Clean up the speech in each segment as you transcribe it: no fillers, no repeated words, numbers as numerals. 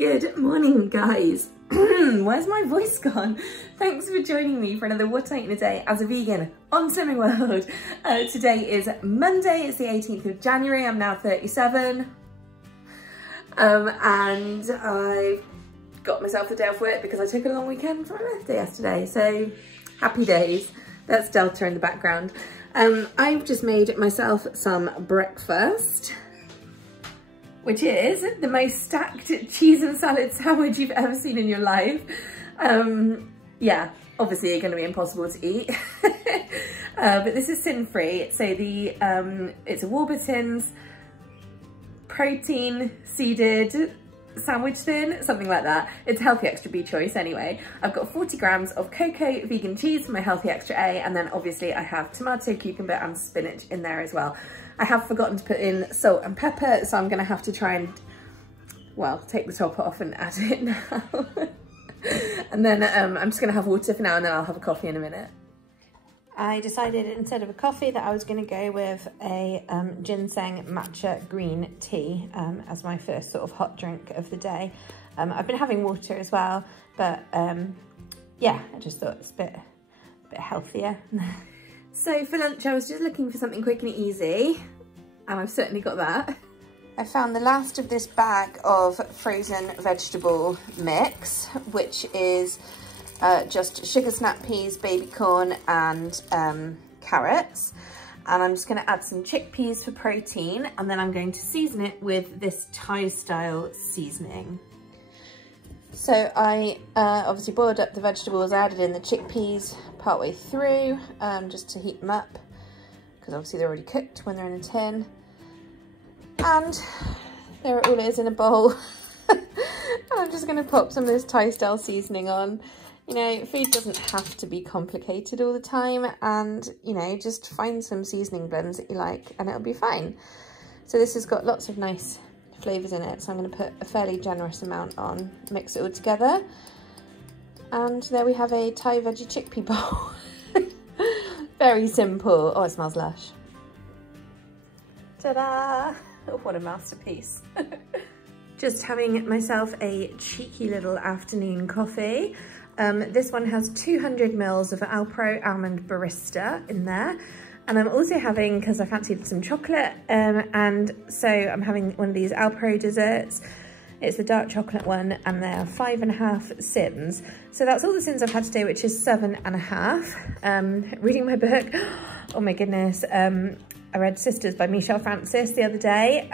Good morning, guys. Where's my voice gone? Thanks for joining me for another What I Eat in a Day as a vegan on Slimming World. Today is Monday, it's the 18th of January, I'm now 37. And I've got myself the day off work because I took a long weekend for my birthday yesterday, so happy days. That's Delta in the background. I've just made myself some breakfast, which is the most stacked cheese and salad sandwich you've ever seen in your life. Yeah, obviously going to be impossible to eat. But this is sin-free. So it's a Warburton's protein seeded sandwich thin, something like that. It's healthy extra B choice anyway. I've got 40 grams of cocoa vegan cheese for my healthy extra A, and then obviously I have tomato, cucumber and spinach in there as well. I have forgotten to put in salt and pepper, so I'm gonna have to try and, well, take the top off and add it now. And then I'm just gonna have water for now, and then I'll have a coffee in a minute. I decided instead of a coffee that I was going to go with a ginseng matcha green tea as my first sort of hot drink of the day. I've been having water as well, but yeah, I just thought it's a bit healthier. So for lunch I was just looking for something quick and easy, and I've certainly got that. I found the last of this bag of frozen vegetable mix, which is just sugar snap peas, baby corn and carrots, and I'm just going to add some chickpeas for protein, and then I'm going to season it with this Thai style seasoning. So I obviously boiled up the vegetables, I added in the chickpeas partway through just to heat them up, because obviously they're already cooked when they're in a tin, and there it all is in a bowl. And I'm just going to pop some of this Thai style seasoning on. You know, food doesn't have to be complicated all the time, and, you know, just find some seasoning blends that you like and it'll be fine. So this has got lots of nice flavours in it, so I'm going to put a fairly generous amount on, mix it all together, and there we have a Thai veggie chickpea bowl. Very simple. Oh, it smells lush. Ta-da! Oh, what a masterpiece. Just having myself a cheeky little afternoon coffee. This one has 200 mils of Alpro Almond Barista in there. And I'm also having, because I fancied some chocolate, and so I'm having one of these Alpro desserts. It's the dark chocolate one, and they're 5.5 syns. So that's all the syns I've had today, which is 7.5. Reading my book, oh my goodness. I read Sisters by Michelle Francis the other day.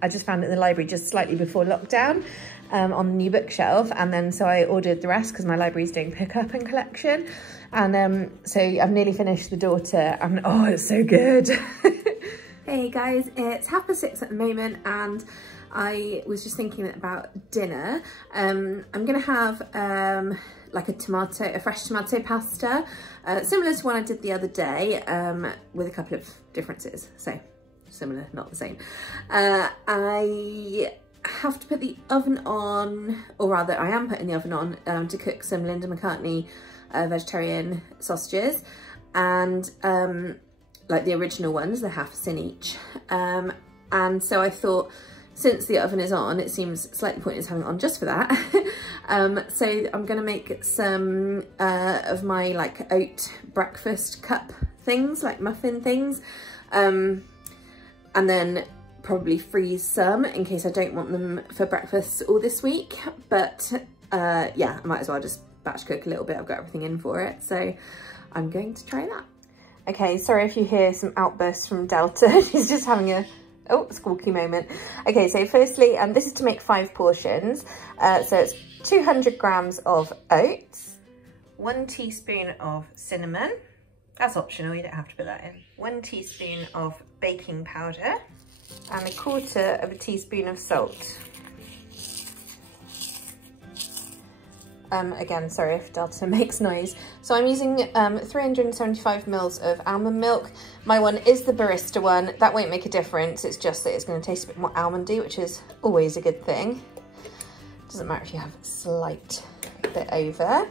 I just found it in the library just slightly before lockdown. On the new bookshelf, and then so I ordered the rest because my library's doing pickup and collection, and so I've nearly finished The Daughter, and oh, it's so good. Hey guys, it's 6:30 at the moment, and I was just thinking about dinner. I'm gonna have like a fresh tomato pasta, similar to one I did the other day, with a couple of differences. So similar, not the same. I have to put the oven on, or rather I am putting the oven on to cook some Linda McCartney vegetarian sausages, and like the original ones, they're half a sin each, and so I thought, since the oven is on, it seems slightly pointless having it on just for that. So I'm gonna make some of my like oat breakfast cup things, like muffin things, and then probably freeze some in case I don't want them for breakfast all this week, but yeah, I might as well just batch cook a little bit. I've got everything in for it, so I'm going to try that. Okay, sorry if you hear some outbursts from Delta. She's just having a squawky moment. Okay, so firstly, this is to make 5 portions, so it's 200 grams of oats, 1 teaspoon of cinnamon, that's optional, you don't have to put that in, 1 teaspoon of baking powder, and 1/4 teaspoon of salt. Again, sorry if Delta makes noise. So I'm using 375 mils of almond milk. My one is the barista one. That won't make a difference. It's just that it's going to taste a bit more almondy, which is always a good thing. Doesn't matter if you have a slight bit over.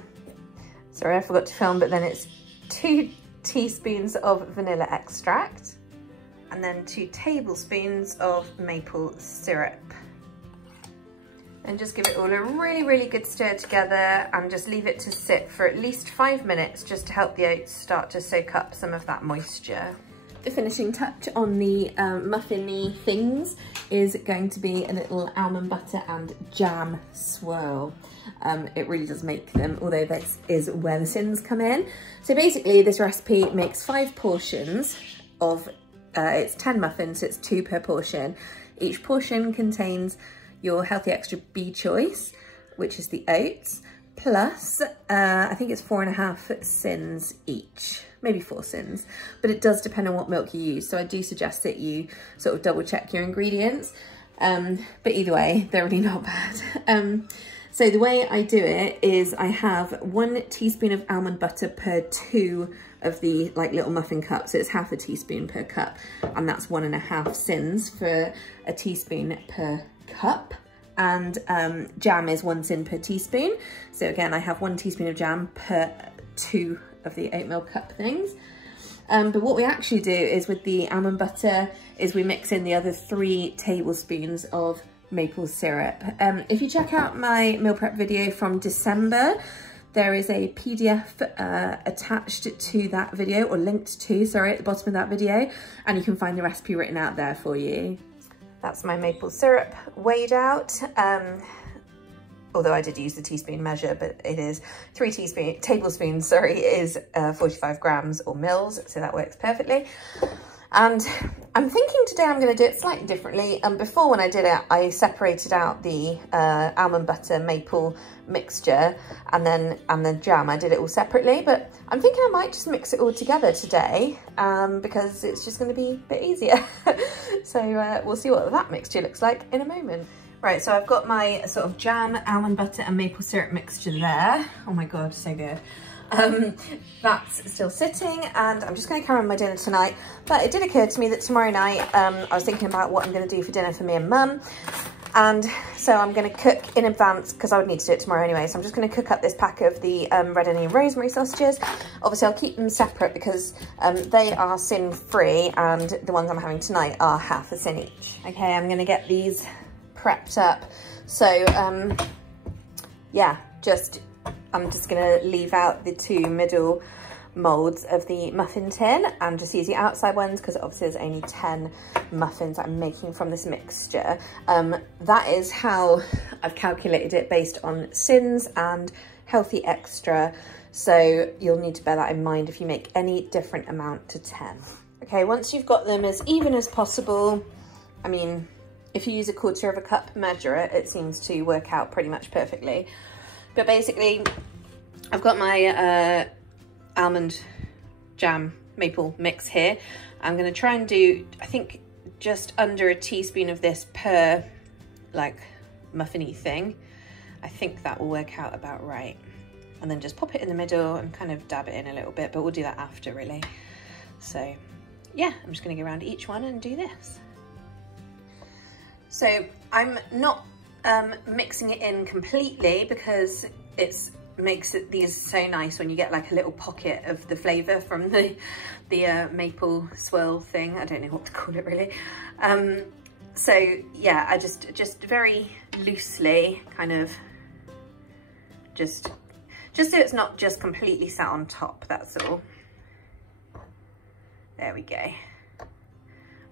Sorry, I forgot to film, but then it's 2 teaspoons of vanilla extract, and then 2 tablespoons of maple syrup. And just give it all a really, really good stir together and just leave it to sit for at least 5 minutes just to help the oats start to soak up some of that moisture. The finishing touch on the muffin-y things is going to be a little almond butter and jam swirl. It really does make them, although this is where the syns come in. So basically this recipe makes 5 portions of, it's 10 muffins, so it's 2 per portion. Each portion contains your Healthy Extra B choice, which is the oats, plus I think it's 4.5 syns each, maybe 4 syns, but it does depend on what milk you use. So I do suggest that you sort of double check your ingredients, but either way, they're really not bad. So the way I do it is I have 1 teaspoon of almond butter per 2 of the like little muffin cups. So it's half a teaspoon per cup, and that's 1.5 syns for a teaspoon per cup. And jam is 1 syn per teaspoon. So again, I have 1 teaspoon of jam per 2 of the oatmeal cup things. But what we actually do is with the almond butter is we mix in the other 3 tablespoons of maple syrup. If you check out my meal prep video from December, there is a PDF attached to that video, or linked to, sorry, at the bottom of that video, and you can find the recipe written out there for you. That's my maple syrup weighed out, although I did use the teaspoon measure, but it is 3 tablespoons, sorry, is 45 grams or mils, so that works perfectly. And I'm thinking today I'm going to do it slightly differently. Before, when I did it, I separated out the almond butter maple mixture and then jam. I did it all separately, but I'm thinking I might just mix it all together today because it's just going to be a bit easier. So we'll see what that mixture looks like in a moment. Right, so I've got my sort of jam, almond butter and maple syrup mixture there. Oh my God, so good. That's still sitting, and I'm just going to carry on my dinner tonight. But it did occur to me that tomorrow night I was thinking about what I'm going to do for dinner for me and Mum, and so I'm going to cook in advance because I would need to do it tomorrow anyway. So I'm just going to cook up this pack of the red onion rosemary sausages. Obviously I'll keep them separate because they are syn free, and the ones I'm having tonight are half a syn each. Okay, I'm going to get these prepped up. So yeah, I'm just going to leave out the 2 middle moulds of the muffin tin and just use the outside ones because obviously there's only 10 muffins I'm making from this mixture. That is how I've calculated it based on syns and Healthy Extra. So you'll need to bear that in mind if you make any different amount to 10. Okay, once you've got them as even as possible, I mean, if you use a 1/4 cup measure, it seems to work out pretty much perfectly. But basically, I've got my almond jam maple mix here. I'm going to try and do, I think, just under a teaspoon of this per, like, muffin-y thing. I think that will work out about right. And then just pop it in the middle and kind of dab it in a little bit, but we'll do that after, really. So, yeah, I'm just going to go around each one and do this. So, I'm not mixing it in completely because it makes these so nice when you get like a little pocket of the flavour from the maple swirl thing. I don't know what to call it really. So yeah, I just very loosely kind of just so it's not just completely sat on top, that's all. There we go.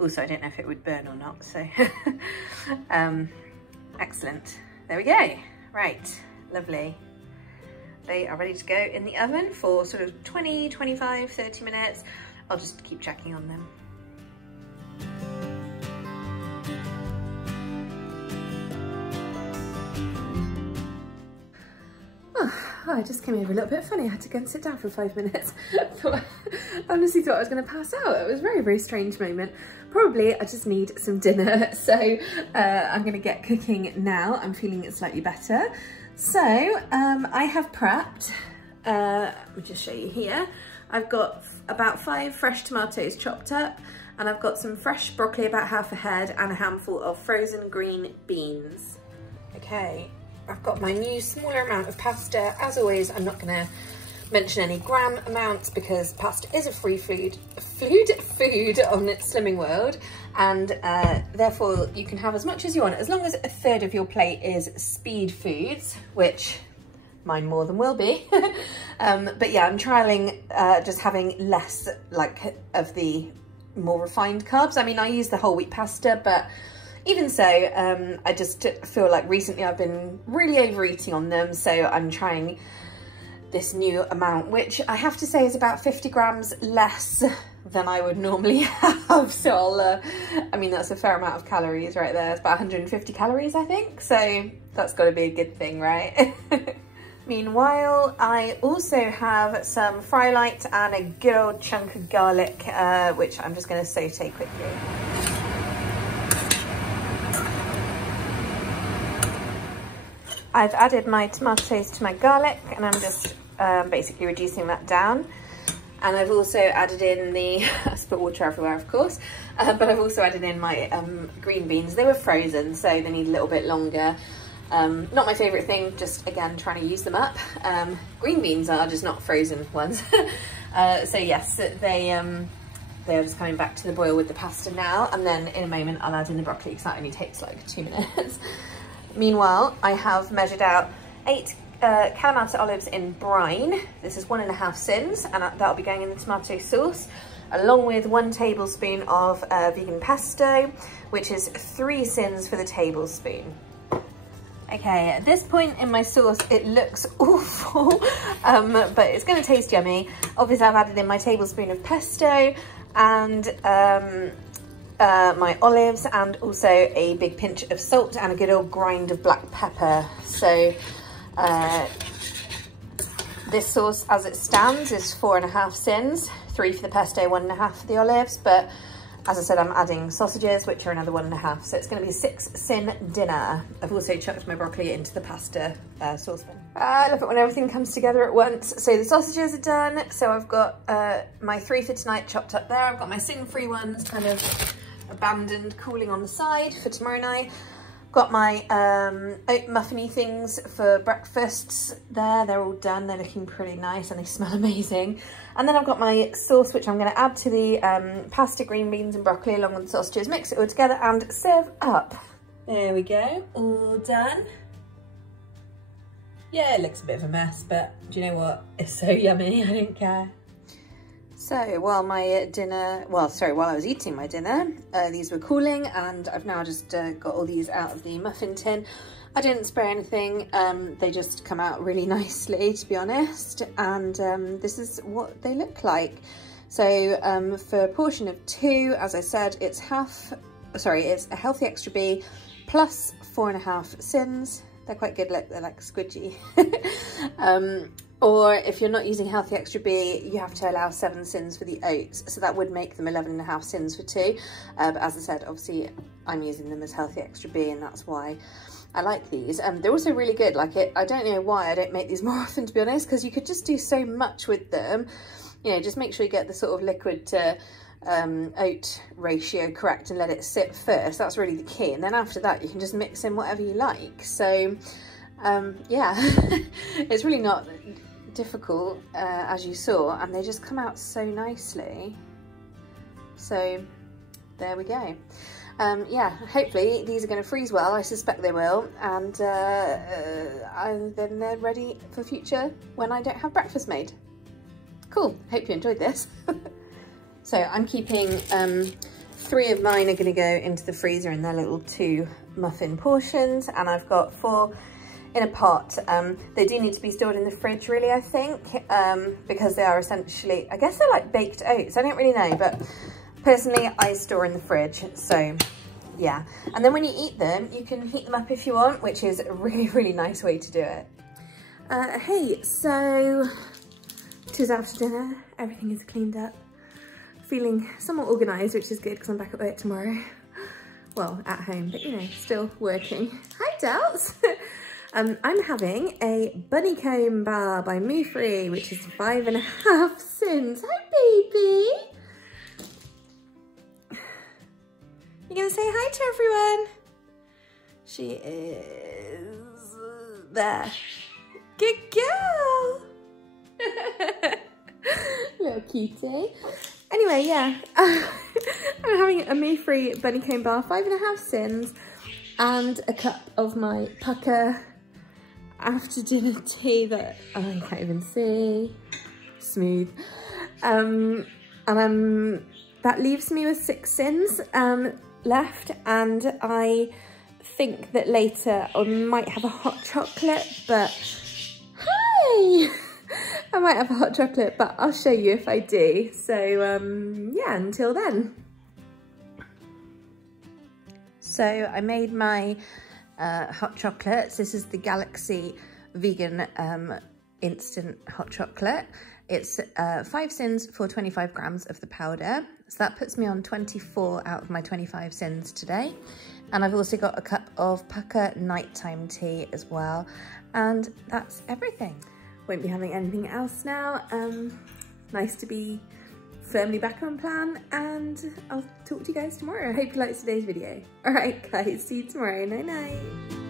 Also, I don't know if it would burn or not, so excellent. There we go. Right, lovely. They are ready to go in the oven for sort of 20, 25, 30 minutes. I'll just keep checking on them. Oh, I just came over a little bit funny. I had to go and sit down for 5 minutes. I honestly thought I was going to pass out. It was a very, very strange moment. Probably I just need some dinner. So I'm going to get cooking now. I'm feeling slightly better. So I have prepped, let me just show you here. I've got about 5 fresh tomatoes chopped up, and I've got some fresh broccoli, about half a head, and a handful of frozen green beans. Okay, I've got my new smaller amount of pasta. As always, I'm not gonna mention any gram amounts because pasta is a free food on Slimming World, and therefore you can have as much as you want, as long as a third of your plate is speed foods, which mine more than will be. But yeah, I'm trialing just having less like of the more refined carbs. I mean, I use the whole wheat pasta, but even so, I just feel like recently I've been really overeating on them, so I'm trying this new amount, which I have to say is about 50 grams less than I would normally have. So I'll, I mean, that's a fair amount of calories right there. It's about 150 calories, I think. So that's got to be a good thing, right? Meanwhile, I also have some fry light and a good old chunk of garlic, which I'm just going to saute quickly. I've added my tomatoes to my garlic, and I'm just basically reducing that down. And I've also added in the, I spilled water everywhere of course, but I've also added in my green beans. They were frozen, so they need a little bit longer. Not my favourite thing, just again trying to use them up. Green beans are just not frozen ones. So yes, they're just coming back to the boil with the pasta now, and then in a moment I'll add in the broccoli because that only takes like 2 minutes. Meanwhile, I have measured out 8 Kalamata olives in brine. This is 1.5 syns, and that'll be going in the tomato sauce, along with 1 tablespoon of vegan pesto, which is 3 syns for the tablespoon. Okay, at this point in my sauce, it looks awful, but it's going to taste yummy. Obviously, I've added in my tablespoon of pesto and my olives, and also a big pinch of salt and a good old grind of black pepper. So this sauce, as it stands, is 4.5 syns, 3 for the pesto, 1.5 for the olives, but as I said, I'm adding sausages, which are another 1.5, so it's going to be a 6 syn dinner. I've also chucked my broccoli into the pasta saucepan. I love it when everything comes together at once. So the sausages are done. So I've got my 3 for tonight chopped up there. I've got my sin-free ones kind of abandoned, cooling on the side for tomorrow night. Got my oat muffiny things for breakfasts there. They're all done. They're looking pretty nice and they smell amazing. And then I've got my sauce, which I'm going to add to the pasta, green beans and broccoli along with the sausages. Mix it all together and serve up. There we go. All done. Yeah, it looks a bit of a mess, but do you know what? It's so yummy. I don't care. So while my dinner, while I was eating my dinner, these were cooling, and I've now just got all these out of the muffin tin. I didn't spray anything, they just come out really nicely, to be honest, and this is what they look like. So for a portion of 2, as I said, it's it's a healthy extra B plus 4.5 syns. They're quite good, look, they're like squidgy. Or if you're not using healthy extra B, you have to allow 7 syns for the oats. So that would make them 11.5 syns for 2. But as I said, obviously I'm using them as healthy extra B, and that's why I like these. They're also really good. Like I don't know why I don't make these more often, to be honest, because you could just do so much with them. You know, just make sure you get the sort of liquid to oat ratio correct and let it sit first. That's really the key. And then after that, you can just mix in whatever you like. So yeah, it's really not difficult, as you saw, and they just come out so then there we go. Yeah, hopefully these are going to freeze well. I suspect they will, and then they're ready for future when I don't have breakfast made. Cool, hope you enjoyed this. So I'm keeping 3 of mine are going to go into the freezer in their little 2 muffin portions, and I've got 4 in a pot. They do need to be stored in the fridge, really, I think, because they are essentially, I guess they're like baked oats. I don't really know, but personally I store in the fridge. So yeah, and then when you eat them, you can heat them up if you want, which is a really, really nice way to do it. Hey, so it is after dinner. Everything is cleaned up. Feeling somewhat organised, which is good because I'm back at work tomorrow. Well, at home, but you know, still working. Hi, Delts. I'm having a bunny comb bar by Moo Free, which is 5.5 syns. Hi, baby. You gonna say hi to everyone? She is there. Good girl. Little cutie. Anyway, yeah, I'm having a me-free bunny comb bar, 5.5 syns, and a cup of my pucker after dinner tea that I can't even see. Smooth. That leaves me with 6 syns left, and I think that later I might have a hot chocolate, but hi! I might have a hot chocolate, but I'll show you if I do. So yeah, until then. So I made my hot chocolates. This is the Galaxy vegan instant hot chocolate. It's 5 syns for 25 grams of the powder. So that puts me on 24 out of my 25 syns today. And I've also got a cup of pucker nighttime tea as well. And that's everything. Won't be having anything else now. Nice to be firmly back on plan, and I'll talk to you guys tomorrow. I hope you liked today's video. All right, guys, see you tomorrow. Night night.